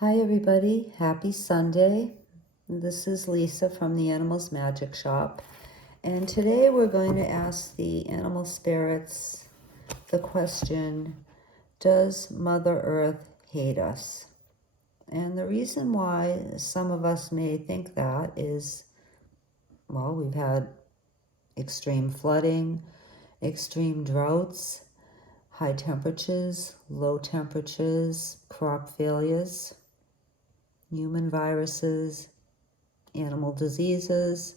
Hi everybody, happy Sunday. This is Lisa from the Animals Magic Shop, and today we're going to ask the animal spirits the question, does Mother Earth hate us? And the reason why some of us may think that is, well, we've had extreme flooding, extreme droughts, high temperatures, low temperatures, crop failures, human viruses, animal diseases,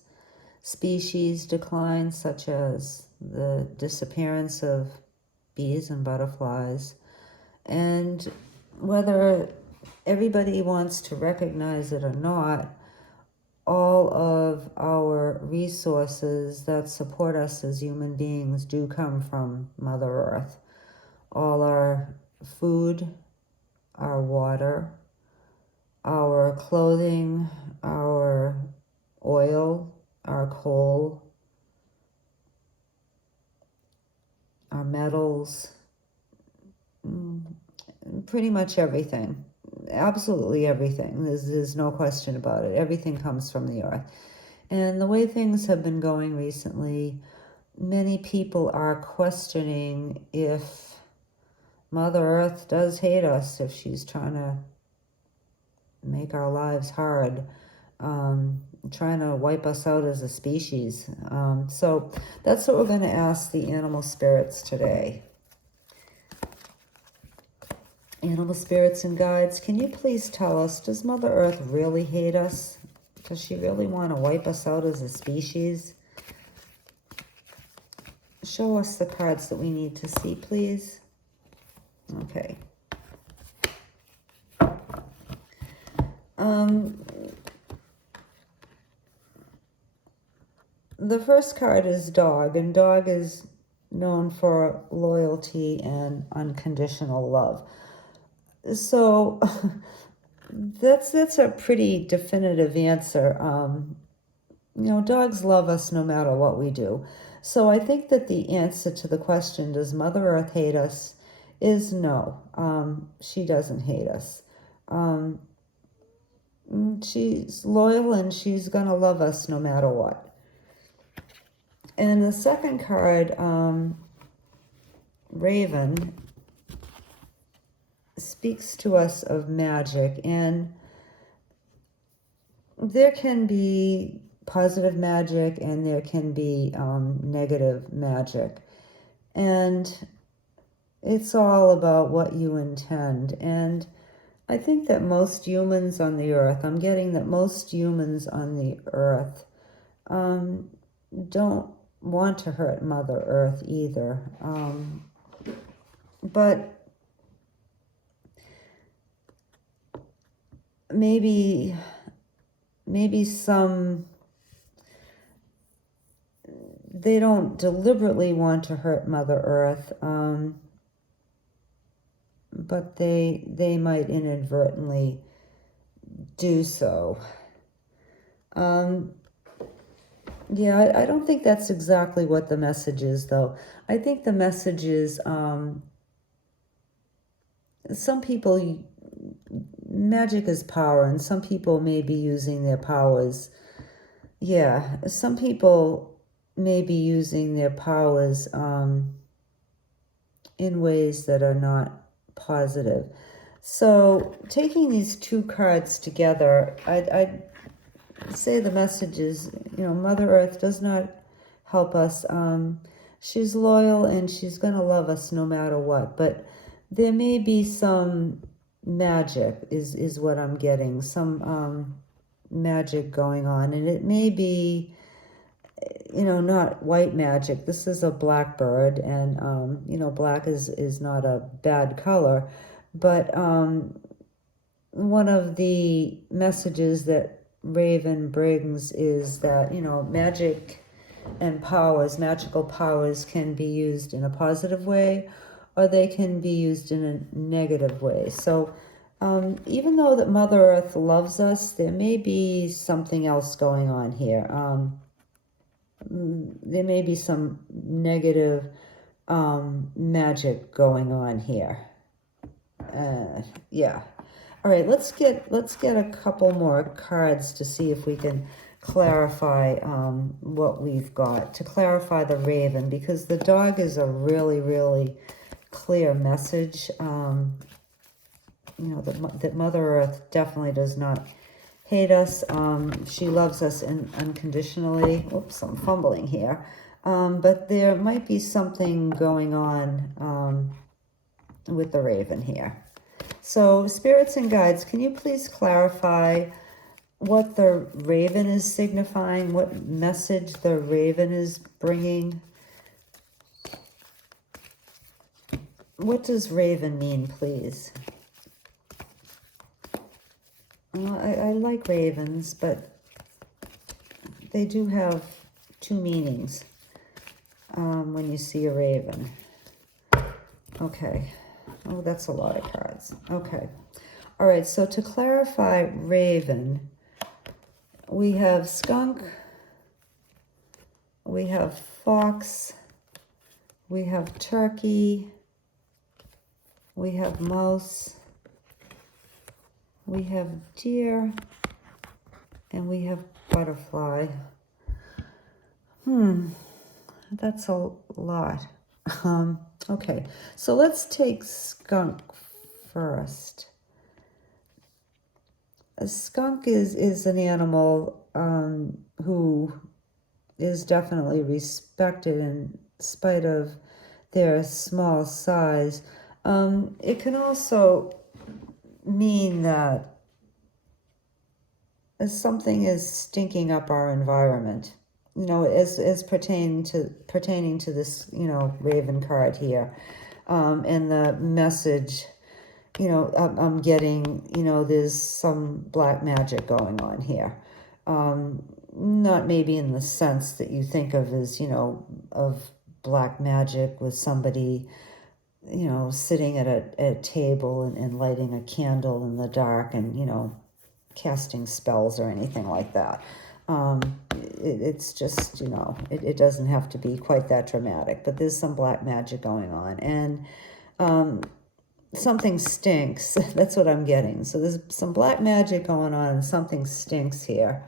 species decline such as the disappearance of bees and butterflies. And whether everybody wants to recognize it or not, all of our resources that support us as human beings do come from Mother Earth. All our food, our water, our clothing, our oil, our coal, our metals, pretty much everything. Absolutely everything. There's no question about it. Everything comes from the earth. And the way things have been going recently, many people are questioning if Mother Earth does hate us, if she's trying to make our lives hard, trying to wipe us out as a species. So that's what we're going to ask the animal spirits today. Animal spirits and guides, can you please tell us, does Mother Earth really hate us? Does she really want to wipe us out as a species? Show us the cards that we need to see, please. Okay. The first card is Dog, and Dog is known for loyalty and unconditional love. So that's a pretty definitive answer. Dogs love us no matter what we do. So I think that the answer to the question, does Mother Earth hate us, is no. She doesn't hate us. She's loyal and she's going to love us no matter what. And the second card, Raven, speaks to us of magic, and there can be positive magic and there can be negative magic, and it's all about what you intend. And I think that most humans on the earth, I'm getting that most humans on the earth don't want to hurt Mother Earth either. But maybe some, they don't deliberately want to hurt Mother Earth, but they might inadvertently do so. Yeah, I don't think that's exactly what the message is, though. I think the message is, some people, magic is power, and some people may be using their powers. Yeah, some people may be using their powers in ways that are not positive. So taking these two cards together, I'd say the message is, Mother Earth does not help us. She's loyal and she's going to love us no matter what. But there may be some magic, is what I'm getting. Some magic going on. And it may be, not white magic. This is a black bird. And, black is not a bad color. But one of the messages that Raven brings is that, magic and powers, magical powers, can be used in a positive way or they can be used in a negative way. So even though that Mother Earth loves us, there may be something else going on here. There may be some negative magic going on here. Yeah. All right, let's get a couple more cards to see if we can clarify what we've got, to clarify the raven, because the dog is a really, really clear message. You know, that Mother Earth definitely does not hate us. She loves us unconditionally. Oops, I'm fumbling here. But there might be something going on with the raven here. So, spirits and guides, can you please clarify what the raven is signifying, what message the raven is bringing? What does raven mean, please? Well, I like ravens, but they do have two meanings when you see a raven. Okay. Oh, that's a lot of cards. Okay. All right, so to clarify raven, we have skunk, we have fox, we have turkey, we have mouse, we have deer, and we have butterfly. That's a lot. Okay, so let's take skunk first. A skunk is an animal who is definitely respected in spite of their small size. It can also mean that something is stinking up our environment, you know, as pertaining to this, you know, raven card here, and the message, you know, I'm getting, you know, there's some black magic going on here. Not maybe in the sense that you think of as, you know, of black magic with somebody, you know, sitting at a table and lighting a candle in the dark and, you know, casting spells or anything like that. It's just, you know, it doesn't have to be quite that dramatic, but there's some black magic going on, and something stinks. That's what I'm getting. So there's some black magic going on and something stinks here.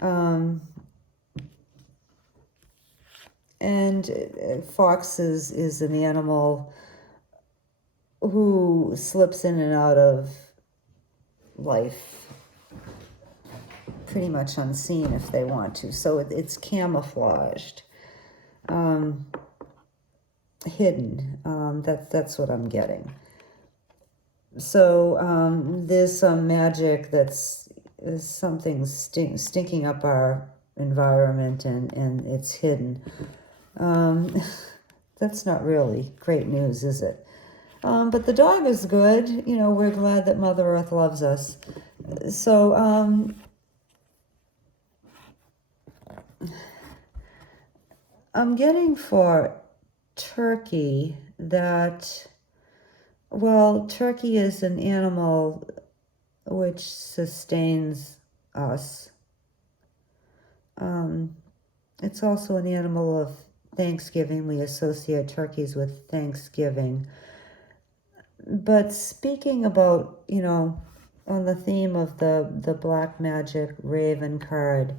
And fox is an animal who slips in and out of life pretty much unseen if they want to. So it's camouflaged, hidden. That's what I'm getting. So there's some magic that's something stinking up our environment, and it's hidden. That's not really great news, is it? But the dog is good. You know, we're glad that Mother Earth loves us. So I'm getting for turkey that, well, turkey is an animal which sustains us. It's also an animal of Thanksgiving. We associate turkeys with Thanksgiving. But speaking about, you know, on the theme of the black magic raven card,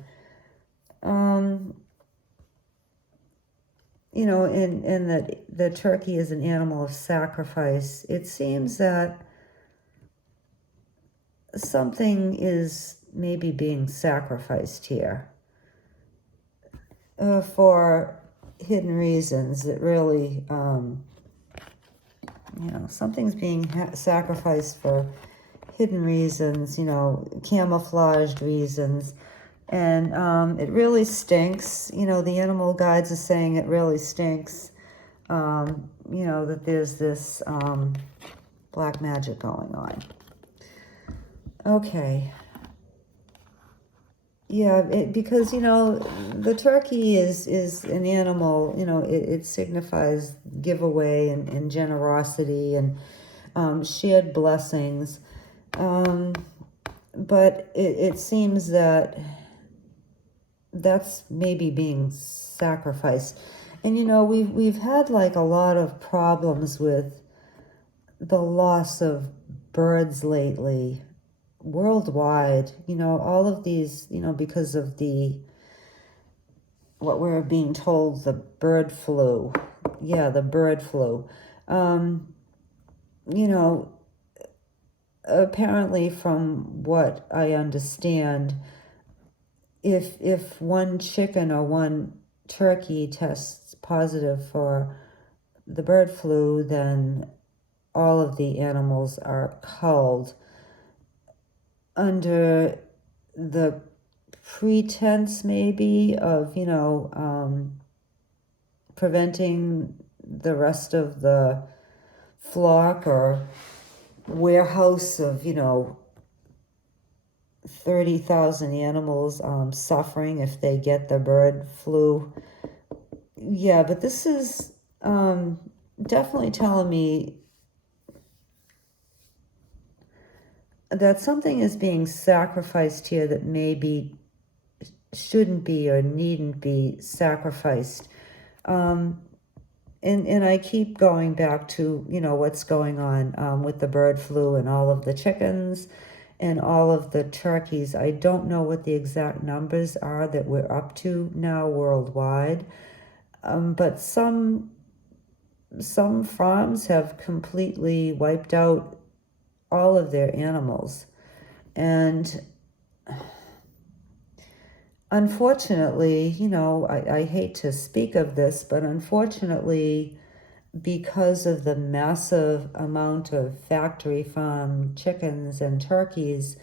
you know, in that the turkey is an animal of sacrifice, it seems that something is maybe being sacrificed here for hidden reasons that really, you know, something's being sacrificed for hidden reasons, you know, camouflaged reasons. And it really stinks. You know, the animal guides are saying it really stinks. You know, that there's this black magic going on. Okay. Yeah, because, you know, the turkey is an animal, you know, it signifies giveaway and generosity and shared blessings. But it seems that that's maybe being sacrificed. And, you know, we've had like a lot of problems with the loss of birds lately, worldwide, all of these, because of what we're being told, the bird flu. Yeah, the bird flu. You know, apparently from what I understand, if one chicken or one turkey tests positive for the bird flu, then all of the animals are culled under the pretense maybe of, preventing the rest of the flock or warehouse of, 30,000 animals suffering if they get the bird flu. Yeah, but this is definitely telling me that something is being sacrificed here that maybe shouldn't be or needn't be sacrificed. And I keep going back to, what's going on with the bird flu and all of the chickens and all of the turkeys. I don't know what the exact numbers are that we're up to now worldwide, but some farms have completely wiped out all of their animals. And unfortunately, I hate to speak of this, but unfortunately, because of the massive amount of factory farm chickens and turkeys,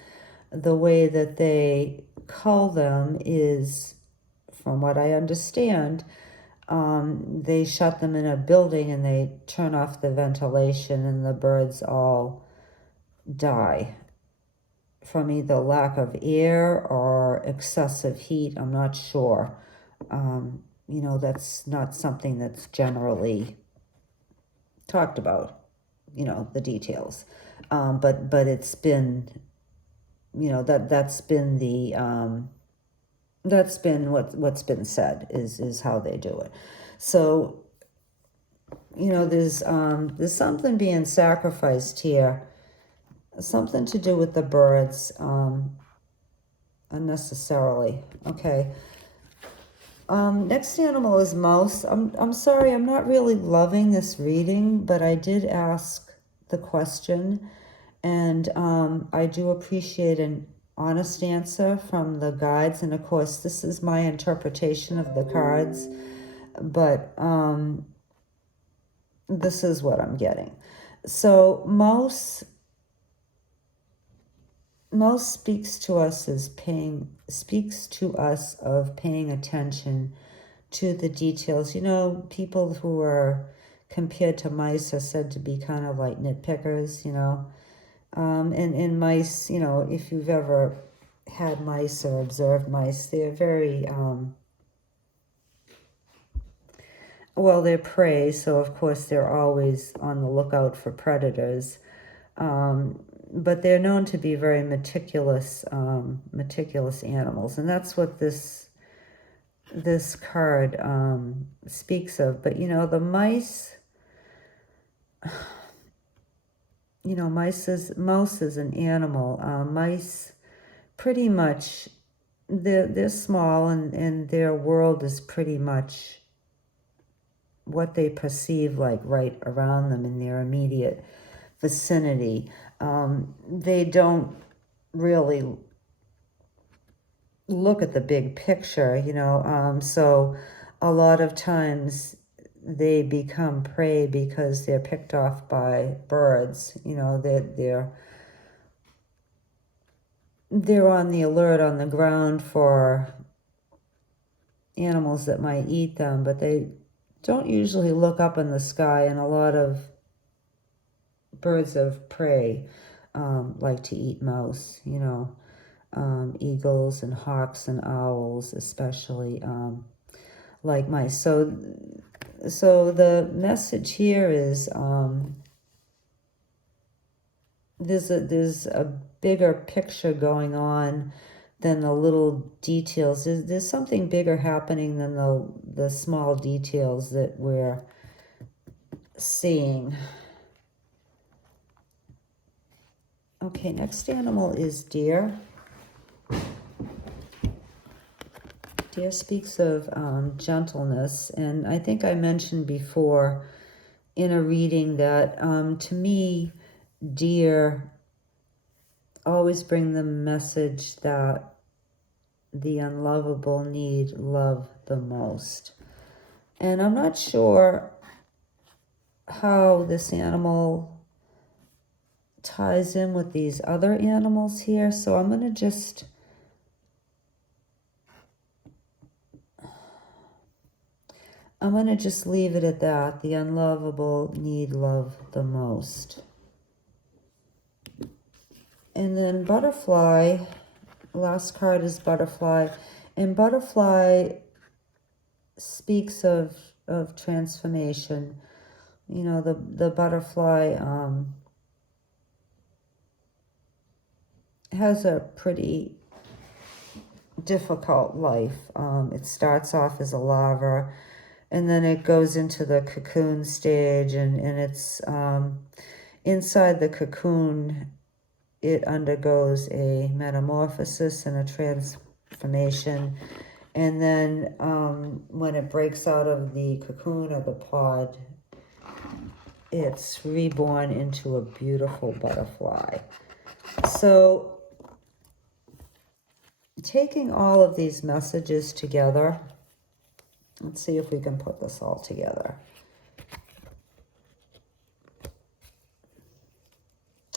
the way that they cull them is, from what I understand, they shut them in a building and they turn off the ventilation and the birds all die from either lack of air or excessive heat. I'm not sure. That's not something that's generally talked about, the details. But it's been, that's been what's been said is how they do it. So, there's something being sacrificed here, something to do with the birds, unnecessarily. Okay. Next animal is mouse. I'm sorry, I'm not really loving this reading, but I did ask the question, and I do appreciate an honest answer from the guides. And of course, this is my interpretation of the cards, but this is what I'm getting. So mouse speaks to us of paying attention to the details. People who are compared to mice are said to be kind of like nitpickers, and mice, if you've ever had mice or observed mice, they're very, they're prey, so of course they're always on the lookout for predators. But they're known to be very meticulous animals, and that's what this card speaks of. But the mice, mouse is an animal. Mice, pretty much, they're small, and their world is pretty much what they perceive like right around them in their immediate vicinity. They don't really look at the big picture, so a lot of times they become prey because they're picked off by birds. They're on the alert on the ground for animals that might eat them, but they don't usually look up in the sky, and a lot of birds of prey like to eat mouse, eagles and hawks and owls especially like mice. So the message here is there's a bigger picture going on than the little details. There's something bigger happening than the small details that we're seeing. Okay, next animal is deer. Deer speaks of gentleness, and I think I mentioned before in a reading that to me, deer always bring the message that the unlovable need love the most. And I'm not sure how this animal ties in with these other animals here, so I'm going to just leave it at that. The unlovable need love the most. And then butterfly, last card is butterfly. And butterfly speaks of transformation. You know, the butterfly has a pretty difficult life. It starts off as a larva, and then it goes into the cocoon stage, and it's inside the cocoon, it undergoes a metamorphosis and a transformation. And then when it breaks out of the cocoon or the pod, it's reborn into a beautiful butterfly. So taking all of these messages together, let's see if we can put this all together.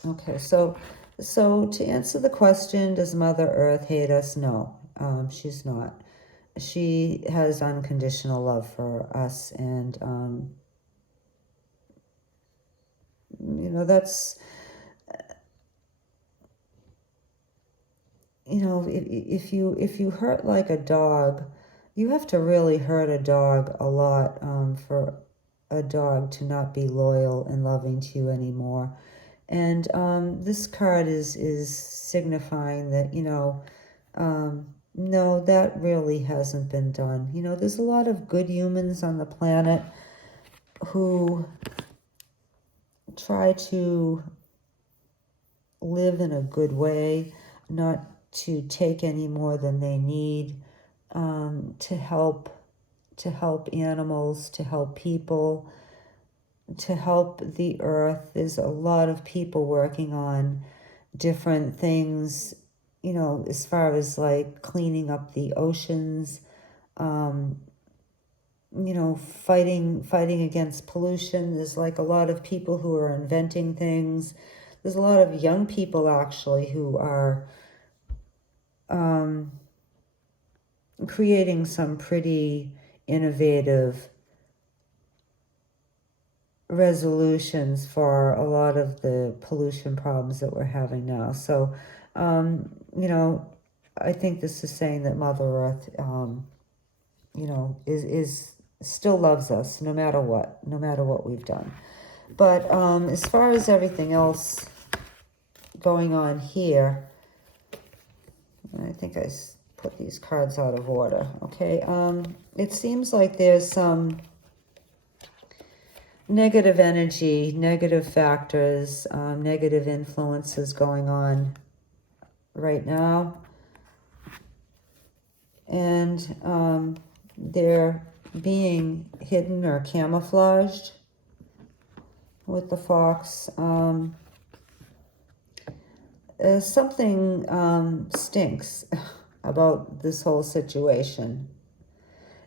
Okay, so to answer the question, does Mother Earth hate us? No, she's not. She has unconditional love for us, and you know, that's, you know, if you hurt like a dog, you have to really hurt a dog a lot for a dog to not be loyal and loving to you anymore. And this card is signifying that, you know, no, that really hasn't been done. You know, there's a lot of good humans on the planet who try to live in a good way, not to take any more than they need, to help animals, to help people, to help the earth. There's a lot of people working on different things, you know, as far as like cleaning up the oceans, you know, fighting against pollution. There's like a lot of people who are inventing things. There's a lot of young people actually who are creating some pretty innovative resolutions for a lot of the pollution problems that we're having now. So, you know, I think this is saying that Mother Earth, you know, is still loves us no matter what we've done. But as far as everything else going on here, I think I put these cards out of order. Okay, it seems like there's some negative energy, negative factors, negative influences going on right now. And they're being hidden or camouflaged with the fox. Something stinks about this whole situation.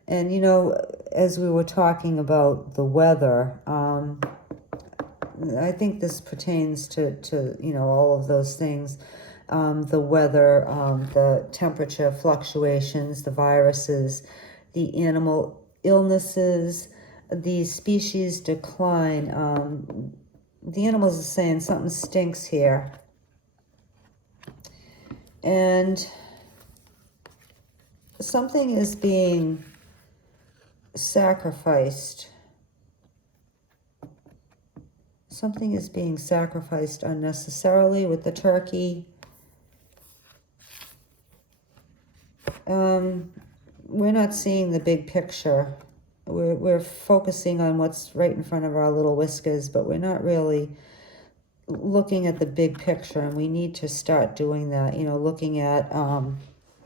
And, you know, as we were talking about the weather, I think this pertains to you know, all of those things. The weather, the temperature fluctuations, the viruses, the animal illnesses, the species decline. The animals are saying something stinks here. And something is being sacrificed. Something is being sacrificed unnecessarily with the turkey. We're not seeing the big picture. We're focusing on what's right in front of our little whiskers, but we're not really looking at the big picture, and we need to start doing that, you know, looking at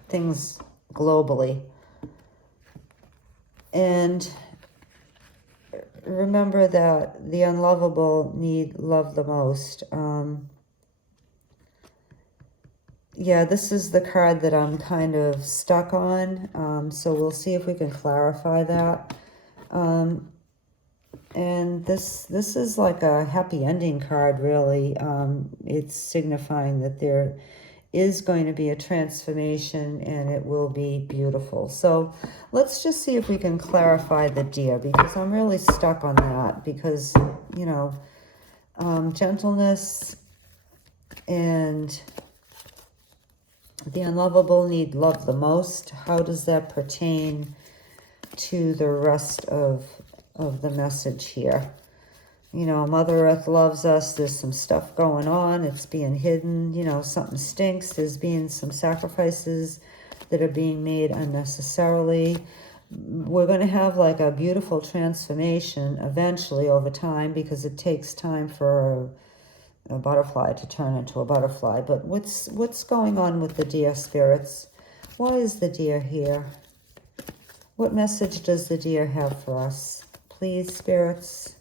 things globally. And remember that the unlovable need love the most. Yeah, this is the card that I'm kind of stuck on. So we'll see if we can clarify that. And this is like a happy ending card, really. It's signifying that there is going to be a transformation and it will be beautiful. So let's just see if we can clarify the deer, because I'm really stuck on that, because, you know, gentleness and the unlovable need love the most. How does that pertain to the rest of the message here? You know, Mother Earth loves us. There's some stuff going on. It's being hidden. You know, something stinks. There's being some sacrifices that are being made unnecessarily. We're going to have like a beautiful transformation eventually over time, because it takes time for a butterfly to turn into a butterfly. But what's going on with the deer spirits? Why is the deer here? What message does the deer have for us? Please, spirits,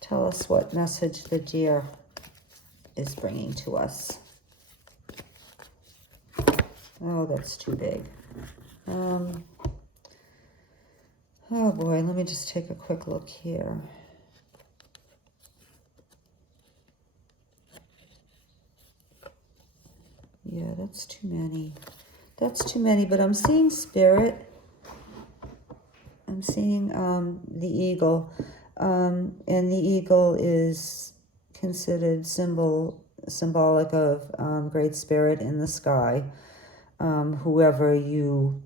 tell us what message the deer is bringing to us. Oh, that's too big. Oh boy, let me just take a quick look here. Yeah, that's too many. That's too many, but I'm seeing spirit. I'm seeing the eagle. And the eagle is considered symbolic of Great Spirit in the sky. Whoever you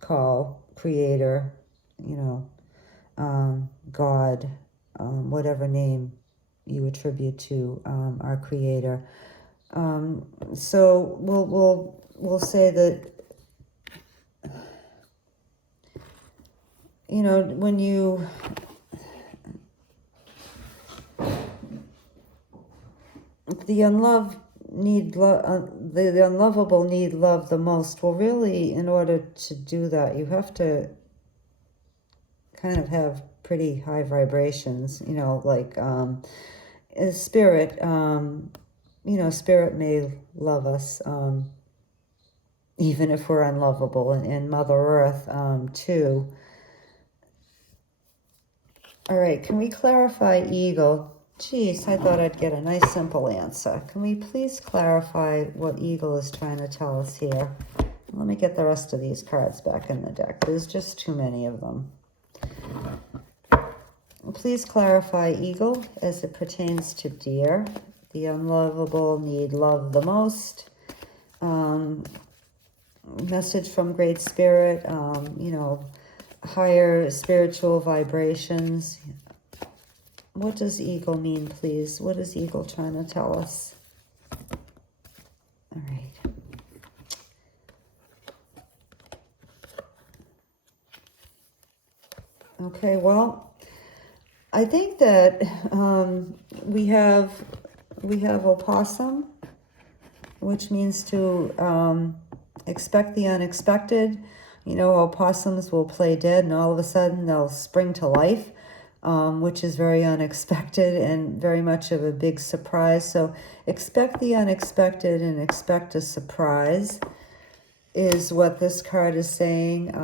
call creator, you know, God, whatever name you attribute to our creator. So we'll say that, you know, when you the unlovable need love the most. Well, really, in order to do that, you have to kind of have pretty high vibrations, you know, like spirit, you know, spirit may love us even if we're unlovable, and Mother Earth too. All right, can we clarify eagle? Geez, I thought I'd get a nice simple answer. Can we please clarify what eagle is trying to tell us here? Let me get the rest of these cards back in the deck. There's just too many of them. Please clarify eagle as it pertains to deer. The unlovable need love the most. Message from Great Spirit, you know, higher spiritual vibrations. What does eagle mean, please? What is eagle trying to tell us? All right. Okay, well, I think that we have opossum, which means to expect the unexpected. You know, opossums will play dead and all of a sudden they'll spring to life, which is very unexpected and very much of a big surprise. So expect the unexpected and expect a surprise is what this card is saying.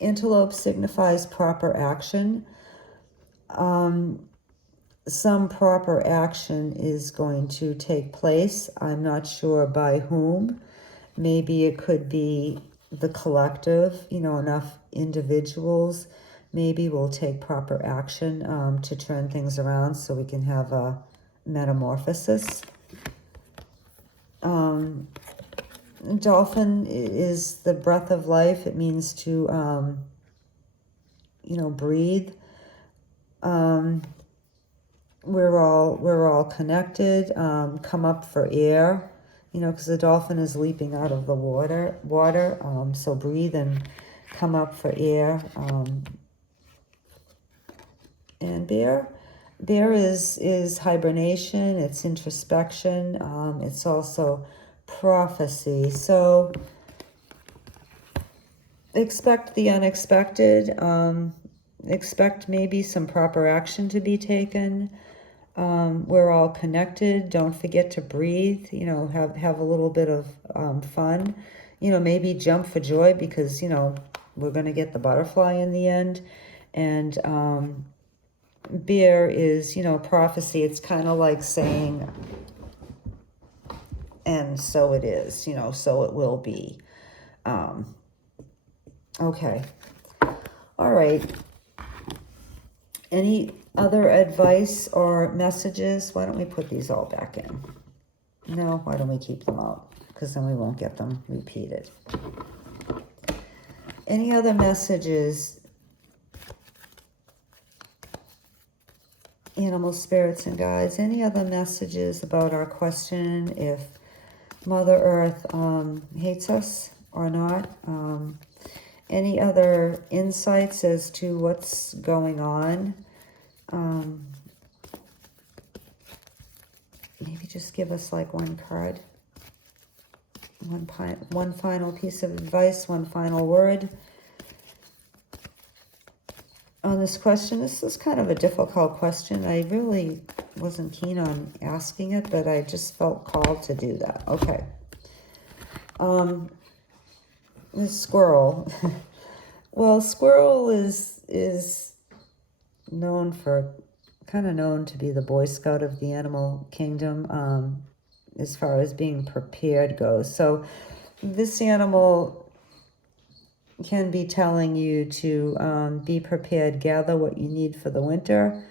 Antelope signifies proper action. Some proper action is going to take place. I'm not sure by whom. Maybe it could be the collective, you know, enough individuals maybe will take proper action to turn things around so we can have a metamorphosis. Dolphin is the breath of life. It means to, you know, breathe. We're all connected. Come up for air, you know, because the dolphin is leaping out of the water. So breathe and come up for air. And bear, There is hibernation, it's introspection, it's also prophecy. So expect the unexpected, expect maybe some proper action to be taken. We're all connected. Don't forget to breathe, have a little bit of fun, maybe jump for joy because, we're going to get the butterfly in the end. And bear is, prophecy. It's kind of like saying, and so it is, so it will be. Okay. All right. Any other advice or messages? Why don't we put these all back in? No, why don't we keep them out? Because then we won't get them repeated. Any other messages, animal spirits and guides? Any other messages about our question if Mother Earth hates us or not? Any other insights as to what's going on? Maybe just give us like one card. One final piece of advice, one final word on this question. This is kind of a difficult question. I really wasn't keen on asking it, but I just felt called to do that. Okay. The squirrel. Well, squirrel is known to be the Boy Scout of the animal kingdom, as far as being prepared goes. So this animal can be telling you to be prepared, gather what you need for the winter,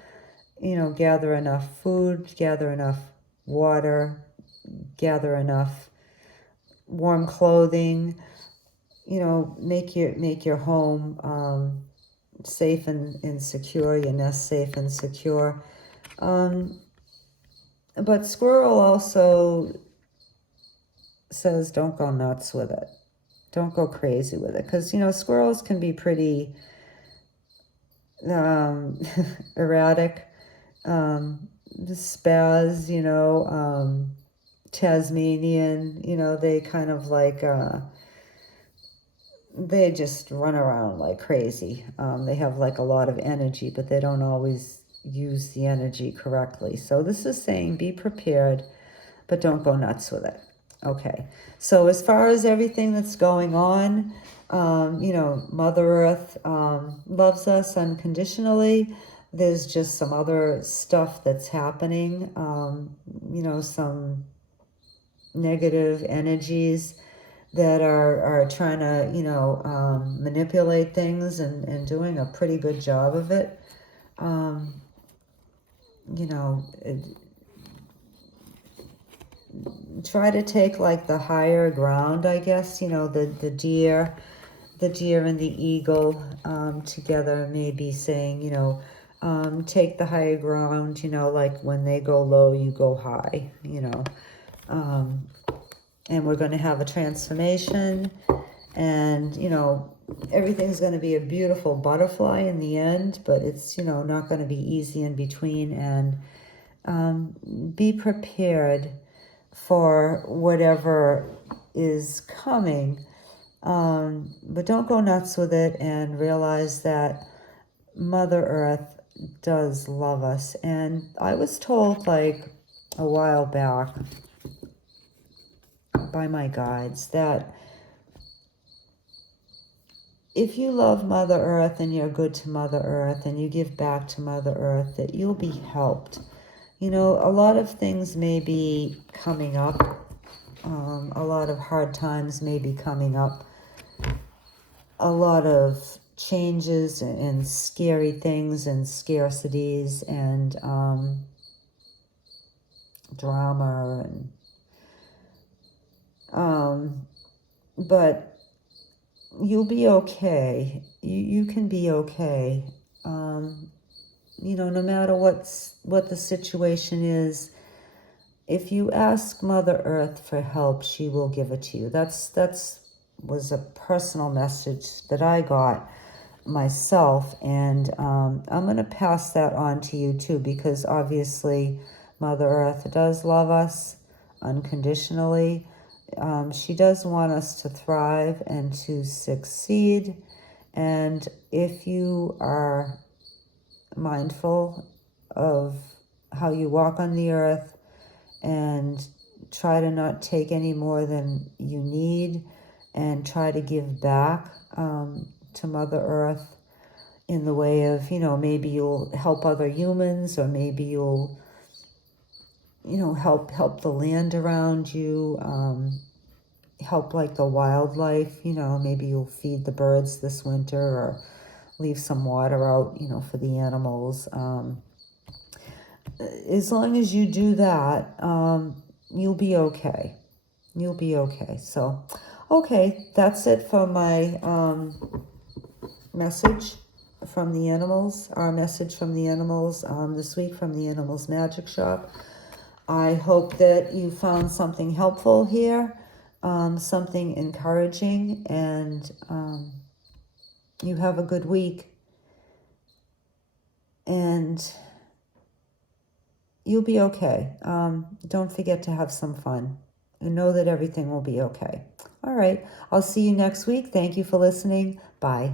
gather enough food, gather enough water, gather enough warm clothing, make your home safe and secure, your nest safe and secure. But squirrel also says don't go nuts with it. Don't go crazy with it. Because, squirrels can be pretty erratic. Spaz, Tasmanian, they kind of like, they just run around like crazy. They have like a lot of energy, but they don't always use the energy correctly. So this is saying be prepared, but don't go nuts with it. Okay, so as far as everything that's going on, Mother Earth loves us unconditionally. There's just some other stuff that's happening, some negative energies that are trying to, manipulate things and doing a pretty good job of it. Try to take like the higher ground, I guess, the deer and the eagle together, maybe saying, take the higher ground, like when they go low, you go high, and we're going to have a transformation, and, everything's going to be a beautiful butterfly in the end, but it's, not going to be easy in between, and be prepared for whatever is coming, but don't go nuts with it, and realize that Mother Earth does love us. And I was told like a while back by my guides that if you love Mother Earth and you're good to Mother Earth and you give back to Mother Earth, that you'll be helped. A lot of things may be coming up. A lot of hard times may be coming up. A lot of changes and scary things and scarcities and drama but you'll be okay. You can be okay. No matter what the situation is, if you ask Mother Earth for help, she will give it to you. That's was a personal message that I got myself, and I'm going to pass that on to you too, because obviously Mother Earth does love us unconditionally. She does want us to thrive and to succeed, and if you are mindful of how you walk on the earth and try to not take any more than you need, and try to give back to Mother Earth in the way of, maybe you'll help other humans, or maybe you'll, help the land around you, help like the wildlife, maybe you'll feed the birds this winter, or leave some water out, for the animals. As long as you do that, you'll be okay. You'll be okay. So, okay, that's it for my message from the animals, our message from the animals this week from the Animals Magic Shop. I hope that you found something helpful here, something encouraging, and you have a good week. And you'll be okay. Don't forget to have some fun, and know that everything will be okay. All right, I'll see you next week. Thank you for listening. Bye.